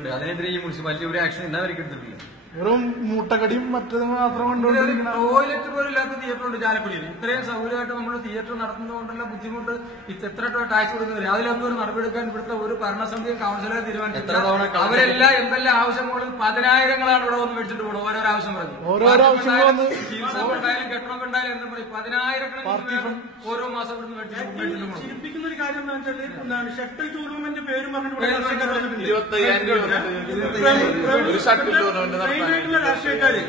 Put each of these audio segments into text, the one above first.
ചെയ്തിട്ടുണ്ട് അതിനെതിരെ ഈ മുനിസിപ്പാലിറ്റി ഒരു ആക്ഷൻ ഇന്നേ വരെ എടുത്തിട്ടില്ല വെറും മുട്ടകടിയും മറ്റത് മാത്രം കണ്ടുകൊണ്ടിരിക്കുന്ന ടോയ്ലറ്റ് പോലും ഇല്ലാത്ത തിയേറ്റർ ഉണ്ട് ചാലക്കുടിയിൽ. ഇത്രയും സൗകര്യമായിട്ട് നമ്മൾ തിയേറ്റർ നടത്തുന്നതുകൊണ്ടുള്ള ബുദ്ധിമുട്ട് ഇത്ര ടാക്സ് കൊടുക്കുന്നില്ല. അതിലൊന്നും ഒരു നടപടിയെടുക്കാൻ ഇവിടുത്തെ ഒരു ഭരണസമിതിയും കൗൺസിലറെ എത്ര തവണ തീരുമാനിച്ചില്ല അവരെല്ലാം എന്തെല്ലാം ആവശ്യങ്ങളും പതിനായിരങ്ങളാണ് ഇവിടെ വന്ന് മേടിച്ചിട്ട് പോകുന്നത് ഓരോ ആവശ്യം പറഞ്ഞു. ഓരോരോ ചികിത്സ ഉണ്ടായാലും കെട്ടണം ഉണ്ടായാലും എന്തും പറയും. പതിനായിരക്കണക്കിന് ഓരോ മാസം ഇവിടുന്ന് മേടിച്ചിട്ട് മേടിച്ചിട്ട് ചിരിപ്പിക്കുന്ന ഒരു കാര്യം എന്താ വെച്ചാൽ എന്താണ് ഷട്ടിൽ ടൂർണമെന്റ് പേര് പറഞ്ഞിട്ട് പ്രൈവറ്റായിട്ടുള്ള രാഷ്ട്രീയക്കാര്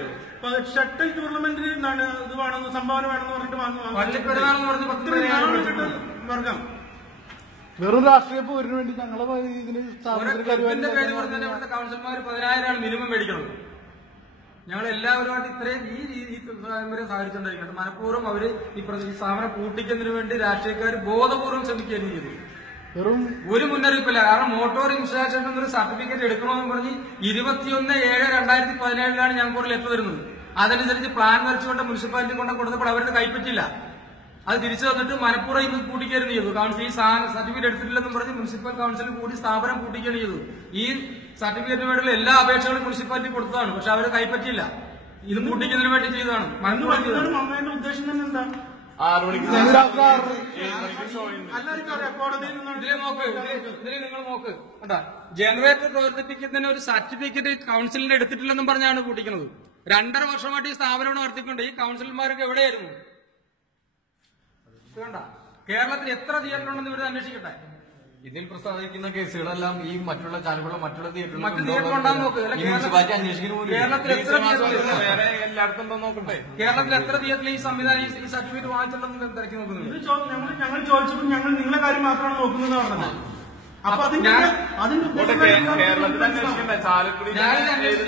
ഷട്ടിൽ ടൂർണമെന്റിന് എന്താണ് ഇത് വേണമെന്ന് സംഭാവന വേണമെന്ന് പറഞ്ഞിട്ട് വർഗം. വെറും രാഷ്ട്രീയ പോരിന് വേണ്ടി ഞങ്ങളെ ഇതിന് കൗൺസിലർമാർ പതിനായിരമാണ് മിനിമം മേടിക്കുന്നത് ഞങ്ങൾ എല്ലാവരുമായിട്ട് ഇത്രയും ഈ രീതി വരെ സഹകരിച്ചുകൊണ്ടിരിക്കുന്നത് മനഃപൂർവം അവർ ഈ സ്ഥാപനം പൂട്ടിക്കുന്നതിന് വേണ്ടി രാഷ്ട്രീയക്കാർ ബോധപൂർവം ശ്രമിക്കുകയാണ് ചെയ്തത്. വെറും ഒരു മുന്നറിയിപ്പില്ല. കാരണം മോട്ടോർ ഇൻസ്റ്റാളേഷൻ എന്നൊരു സർട്ടിഫിക്കറ്റ് എടുക്കണമെന്ന് പറഞ്ഞ് ഇരുപത്തിയൊന്ന് ഏഴ് രണ്ടായിരത്തി പതിനേഴിലാണ് ഞങ്ങൾക്ക് ഒരു ലെറ്റർ വരുന്നത്. അതനുസരിച്ച് പ്ലാൻ വരച്ചുകൊണ്ട് മുനിസിപ്പാലിറ്റി കൊണ്ട് കൊടുത്തപ്പോൾ അവരുടെ കൈപ്പറ്റില്ല. അത് തിരിച്ചു തന്നിട്ട് മനപ്പുറം ഇന്ന് പൂട്ടിക്കുകയാണ് ചെയ്തു കാരണം ഈ സർട്ടിഫിക്കറ്റ് എടുത്തിട്ടില്ലെന്നും പറഞ്ഞ് മുനിസിപ്പൽ കൗൺസിൽ കൂടി സ്ഥാപനം കൂട്ടിക്കുകയാണ് ചെയ്തു ഈ സർട്ടിഫിക്കറ്റിന് വേണ്ടിയുള്ള എല്ലാ അപേക്ഷകളും മുനിസിപ്പാലിറ്റി കൊടുത്തതാണ്. പക്ഷെ അവർ കൈപ്പറ്റില്ല ഇത് കൂട്ടിക്കുന്നതിന് വേണ്ടി ചെയ്തതാണ്. ഉദ്ദേശം തന്നെ എന്താ? ആറു മണിക്ക് നിങ്ങൾ നോക്ക്. ജനറേറ്റർ പ്രവർത്തിപ്പിക്കുന്നതിന് ഒരു സർട്ടിഫിക്കറ്റ് കൗൺസിലിന്റെ എടുത്തിട്ടില്ലെന്നും പറഞ്ഞാണ് കൂട്ടിക്കുന്നത്. രണ്ടര വർഷമായിട്ട് ഈ സ്ഥാപനം നടത്തിക്കൊണ്ട് ഈ കൗൺസിലർമാരൊക്കെ എവിടെയായിരുന്നു? കേരളത്തിൽ എത്ര തിയേറ്റർ ഉണ്ടെന്ന് ഇവർ അന്വേഷിക്കട്ടെ? ഇതിൽ പ്രസ്താവിക്കുന്ന കേസുകളെല്ലാം ഈ മറ്റുള്ള ചാനലുകളും മറ്റുള്ള അന്വേഷിക്കുന്ന കേരളത്തിൽ എത്ര വേറെ എല്ലായിടത്തും നോക്കട്ടെ. കേരളത്തിൽ എത്ര തിയേറ്ററിൽ ഈ സംവിധാനം ഈ- സർട്ടിഫിക്കറ്റ് വാങ്ങിച്ചിട്ടുണ്ടെന്ന് തിരക്കി നോക്കുന്നത് ഞങ്ങൾ ഞങ്ങൾ ചോദിച്ചപ്പോൾ ഞങ്ങൾ നിങ്ങളെ കാര്യം മാത്രമാണ് നോക്കുന്നത് പറഞ്ഞത് അപ്പൊ അതിന്റെ ഇത്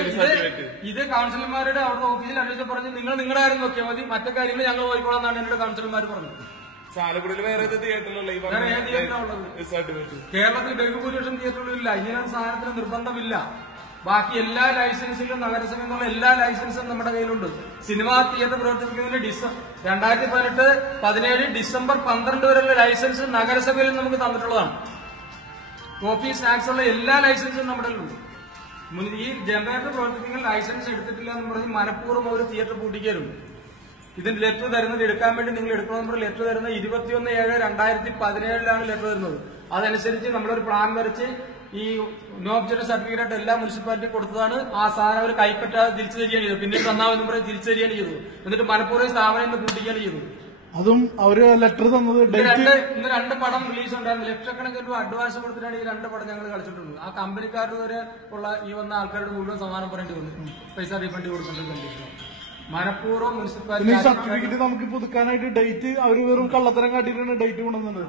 ഈ സർട്ടിഫിക്കറ്റ്? ഇത് കൗൺസിലർമാരുടെ അവിടുത്തെ ഓഫീസിൽ അന്വേഷിച്ച് പറഞ്ഞ് നിങ്ങൾ നിങ്ങളുടെ കാര്യം നോക്കിയാൽ മതി. മറ്റു കാര്യങ്ങൾ ഞങ്ങൾ നോക്കിക്കോളാം എന്നാണ് എന്നോട് കൗൺസിലർമാർ പറഞ്ഞത്. ചാലക്കുടിയിൽ വേറെ ഏത് തിയേറ്ററിലുള്ള ഈ ഏത് ഉള്ളത്? സർട്ടിഫിക്കറ്റ് കേരളത്തിൽ ബഹുഭൂരിപക്ഷം തിയേറ്ററുകളില്ല ഇങ്ങനെ ഒരു സാധനത്തിന് നിർബന്ധമില്ല. ബാക്കി എല്ലാ ലൈസൻസിലും നഗരസഭ നിന്നുള്ള എല്ലാ ലൈസൻസും നമ്മുടെ കയ്യിലുണ്ട്. സിനിമാ തിയേറ്റർ പ്രവർത്തിപ്പിക്കുന്നതിന് ഡിസംബർ രണ്ടായിരത്തി പതിനെട്ട് പതിനേഴ് ഡിസംബർ പന്ത്രണ്ട് വരെയുള്ള ലൈസൻസ് നഗരസഭയിൽ നമുക്ക് തന്നിട്ടുള്ളതാണ്. കോഫി സ്നാക്സ് ഉള്ള എല്ലാ ലൈസൻസും നമ്മുടെ കയ്യിലുണ്ട്. മുൻ- ഈ ജനറേറ്റർ പ്രവർത്തിപ്പിക്കുന്ന ലൈസൻസ് എടുത്തിട്ടില്ല എന്ന് പറഞ്ഞ് മനഃപൂർവം ഒരു തിയേറ്റർ പൂട്ടിക്കരുത് ഇതിന്റെ ലെറ്റർ തരുന്നത് എടുക്കാൻ വേണ്ടി നിങ്ങൾ എടുക്കണം നമ്പർ ലെറ്റർ തരുന്നത് ഇരുപത്തിയൊന്ന് ഏഴ് രണ്ടായിരത്തി പതിനേഴിലാണ് ലെറ്റർ തരുന്നത്. അതനുസരിച്ച് നമ്മളൊരു പ്ലാൻ വരച്ച് ഈ നോ ഒബ്ജക്ഷൻ സർട്ടിഫിക്കറ്റ് എല്ലാ മുനിസിപ്പാലിറ്റി കൊടുത്തതാണ്. ആ സാധനം അവർ കൈപ്പറ്റാതെ തിരിച്ചു തരികയാണ് ചെയ്തത്. പിന്നീട് തന്നാമെന്ന് പറഞ്ഞ് തിരിച്ചു തരികയാണ് ചെയ്തത്. എന്നിട്ട് മലപ്പുറം സ്ഥാപനം ഇന്ന് കൂട്ടിക്കുകയാണ് ചെയ്തത്. അതും അവർ ലെറ്റർ തന്നത് ഇന്ന് രണ്ട് പടം റിലീസ് ഉണ്ടായിരുന്നു. ലക്ഷക്കണക്കിന് രൂപ അഡ്വാൻസ് കൊടുത്തിട്ടാണ് ഈ രണ്ട് പടം ഞങ്ങൾ കളിച്ചിട്ടുള്ളത്. ആ കമ്പനിക്കാരുടെ വരെ ഉള്ള ഈ വന്ന ആൾക്കാരുടെ മുഴുവൻ സമ്മാനം പറയേണ്ടി വന്നു. പൈസ റീഫണ്ട് കൊടുക്കേണ്ടി കണ്ടീഷൻ ഈ മുനിസിപ്പാലിറ്റി സർട്ടിഫിക്കറ്റ് നമുക്ക് പുതുക്കാനായിട്ട് ഡേറ്റ് അവർ വെറും കള്ളത്തരം കാട്ടിയിട്ടാണ് ഡേറ്റ് കൊണ്ടുവന്നത്.